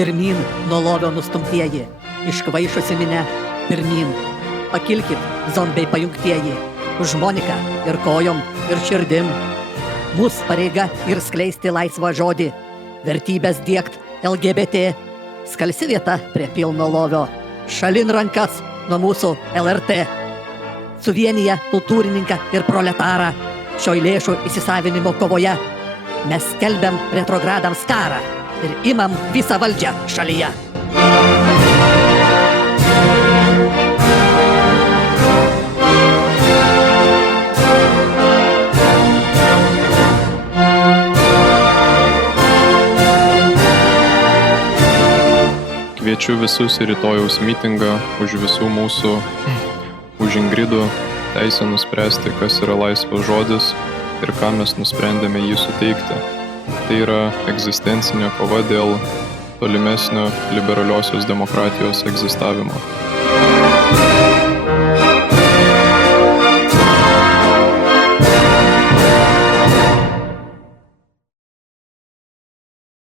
Pirmyn nuo lovio nustumtieji, iškvaišusi minę, pirmyn. Pakilkit, zombiai pajungtieji, už Moniką ir kojom, ir širdim. Mūsų pareiga ir skleisti laisvą žodį, vertybės diegt LGBT. Skalsi vieta prie pilno lovio, šalin rankas nuo mūsų LRT. Suvienyje kultūrininką ir proletarą, šioj lėšų įsisavinimo kovoje. Mes skelbiam retrogradams karą ir imam visą valdžią šalyje. Kviečiu visus į rytojaus mitingą už visų mūsų, už Ingridų teisę nuspręsti, kas yra laisvas žodis ir ką mes nusprendėme jį suteikti. Tai yra egzistencinė kova dėl tolimesnio liberaliosios demokratijos egzistavimo.